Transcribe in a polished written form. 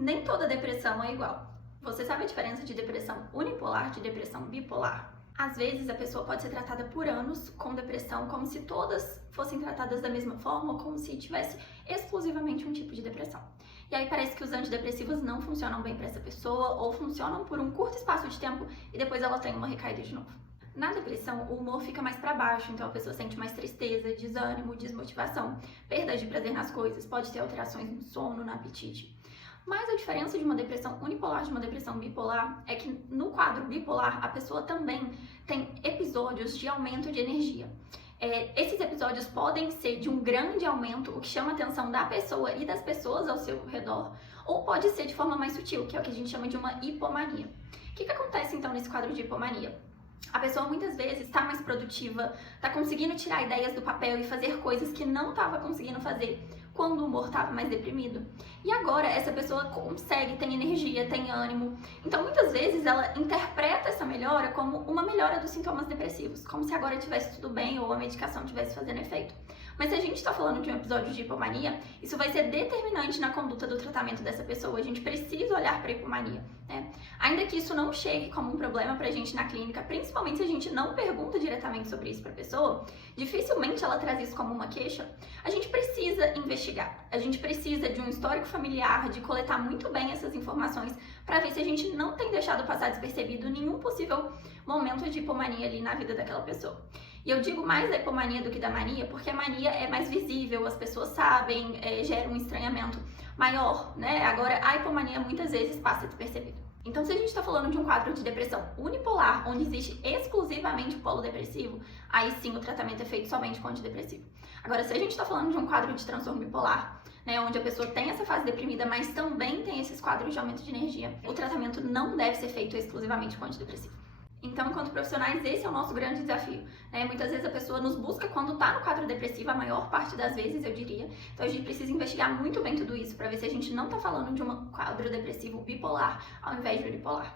Nem toda depressão é igual. Você sabe a diferença de depressão unipolar de depressão bipolar? Às vezes a pessoa pode ser tratada por anos com depressão como se todas fossem tratadas da mesma forma ou como se tivesse exclusivamente um tipo de depressão. E aí parece que os antidepressivos não funcionam bem para essa pessoa ou funcionam por um curto espaço de tempo e depois ela tem uma recaída de novo. Na depressão, o humor fica mais para baixo, então a pessoa sente mais tristeza, desânimo, desmotivação, perda de prazer nas coisas, pode ter alterações no sono, no apetite. Mas a diferença de uma depressão unipolar de uma depressão bipolar é que no quadro bipolar a pessoa também tem episódios de aumento de energia. Esses episódios podem ser de um grande aumento, o que chama a atenção da pessoa e das pessoas ao seu redor, ou pode ser de forma mais sutil, que é o que a gente chama de uma hipomania. O que acontece então nesse quadro de hipomania? A pessoa muitas vezes está mais produtiva, está conseguindo tirar ideias do papel e fazer coisas que não estava conseguindo fazer quando o humor estava mais deprimido. E agora essa pessoa consegue, tem energia, tem ânimo. Então muitas vezes ela interpreta essa melhora como uma melhora dos sintomas depressivos, como se agora estivesse tudo bem ou a medicação estivesse fazendo efeito. Mas se a gente está falando de um episódio de hipomania, isso vai ser determinante na conduta do tratamento dessa pessoa. A gente precisa olhar para a hipomania, né? Ainda que isso não chegue como um problema para a gente na clínica, principalmente se a gente não pergunta diretamente sobre isso para a pessoa, dificilmente ela traz isso como uma queixa. A gente precisa investigar, a gente precisa de um histórico familiar, de coletar muito bem essas informações para ver se a gente não tem deixado passar despercebido nenhum possível momento de hipomania ali na vida daquela pessoa. E eu digo mais da hipomania do que da mania, porque a mania é mais visível, as pessoas sabem, gera um estranhamento maior, né? Agora, a hipomania muitas vezes passa despercebido. Então, se a gente está falando de um quadro de depressão unipolar, onde existe exclusivamente o polo depressivo, aí sim o tratamento é feito somente com antidepressivo. Agora, se a gente está falando de um quadro de transtorno bipolar, né, onde a pessoa tem essa fase deprimida, mas também tem esses quadros de aumento de energia, o tratamento não deve ser feito exclusivamente com antidepressivo. Então, enquanto profissionais, esse é o nosso grande desafio, né? Muitas vezes a pessoa nos busca quando está no quadro depressivo, a maior parte das vezes, eu diria. Então, a gente precisa investigar muito bem tudo isso para ver se a gente não está falando de um quadro depressivo bipolar ao invés de unipolar.